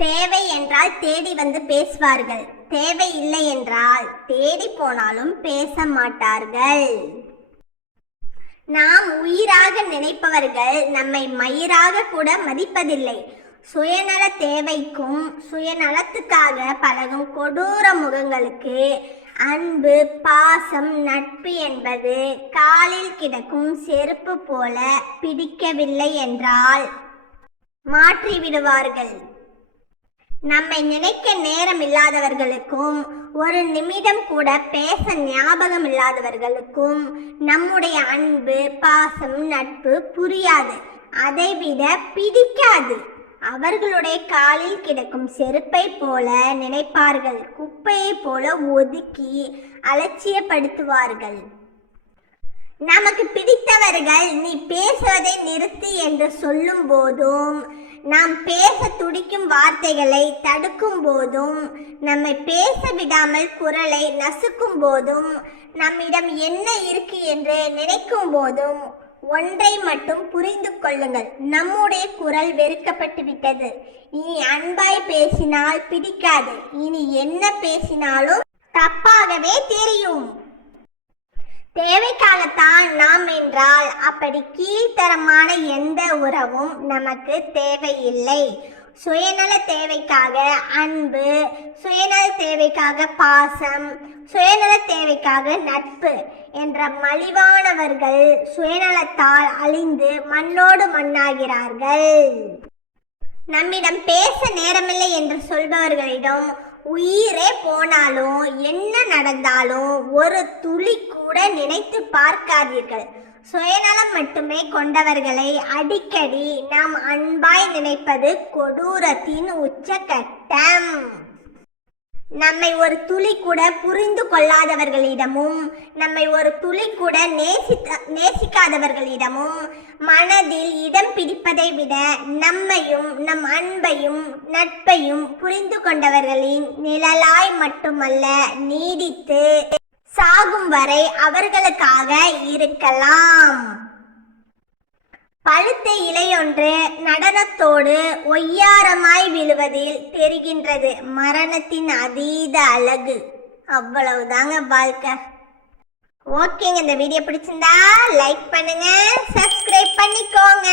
தேவை என்றால் தேடி வந்து பேசுவார்கள், தேவை இல்லை என்றால் தேடி போனாலும் பேச மாட்டார்கள். நாம் உயிராக நினைப்பவர்கள் நம்மை மயிராக கூட மதிப்பதில்லை. சுயநல தேவைக்கும் சுயநலத்துக்காக பழகும் கொடூர முகங்களுக்கு அன்பு, பாசம், நட்பு என்பது காலில் கிடக்கும் செருப்பு போல பிடிக்கவில்லை என்றால் மாற்றி விடுவார்கள். நம்மை நினைக்க நேரம் இல்லாதவர்களுக்கும் ஒரு நிமிடம் கூட பேச ஞாபகம் இல்லாதவர்களுக்கும் நம்முடைய அன்பு, பாசம், நட்பு புரியாது, அதைவிட பிடிக்காது. அவர்களுடைய காலில் கிடக்கும் செருப்பை போல நினைப்பார்கள், குப்பையை போல ஒதுக்கி அலட்சியப்படுத்துவார்கள். நமக்கு பிடித்தவர்கள் நீ பேசுவதை நிறுத்து என்று சொல்லும் போதும், நாம் பேச துடிக்கும் வார்த்தைகளை தடுக்கும் போதும், நம்மை பேச விடாமல் குரலை நசுக்கும் போதும், நம்மிடம் என்ன இருக்கு என்று நினைக்கும் போதும் ஒன்றை மட்டும் புரிந்து கொள்ளுங்கள், நம்முடைய குரல் வெறுக்கப்பட்டு விட்டது. இனி அன்பாய் பேசினால் பிடிக்காது, இனி என்ன பேசினாலும் தப்பாகவே தெரியும். தேவைக்காகத்தான் நாம் என்றால் அப்படி கீழ்த்தரமான எந்த உறவும் நமக்கு தேவையில்லை. சுயநல தேவைக்காக அன்பு, சுயநல தேவைக்காக பாசம், சுயநல தேவைக்காக நட்பு என்ற மலிவானவர்கள் சுயநலத்தால் அழிந்து மண்ணோடு மண்ணாகிறார்கள். நம்மிடம் பேச நேரமில்லை என்று சொல்பவர்களிடம் உயிரே போனாலும் என்ன நடந்தாலும் ஒரு துளி கூட நினைத்து பார்க்காதீர்கள். சுயநலம் மட்டுமே கொண்டவர்களை அடிக்கடி நாம் அன்பாய் நினைப்பது கொடூரத்தின் உச்சகட்டம். நம்மை ஒரு துளி கூட புரிந்து கொள்ளாதவர்களிடமும், நம்மை ஒரு துளி கூட நேசிக்காதவர்களிடமும் மனதில் இடம் பிடிப்பதை விட நம்மையும் நம் அன்பையும் நட்பையும் புரிந்து கொண்டவர்களின் நிழலாய் மட்டுமல்ல, நீடித்து சாகும் வரை அவர்களுக்காக இருக்கலாம். பழுத்த இலையொன்று நடனத்தோடு ஒய்யாரமாய் விழுவதில் தெரிகின்றது மரணத்தின் அதீத அழகு. அவ்வளவுதாங்க வாழ்க்கை. ஓகேங்க, இந்த வீடியோ பிடிச்சிருந்தா லைக் பண்ணுங்க, சப்ஸ்கிரைப் பண்ணிக்கோங்க.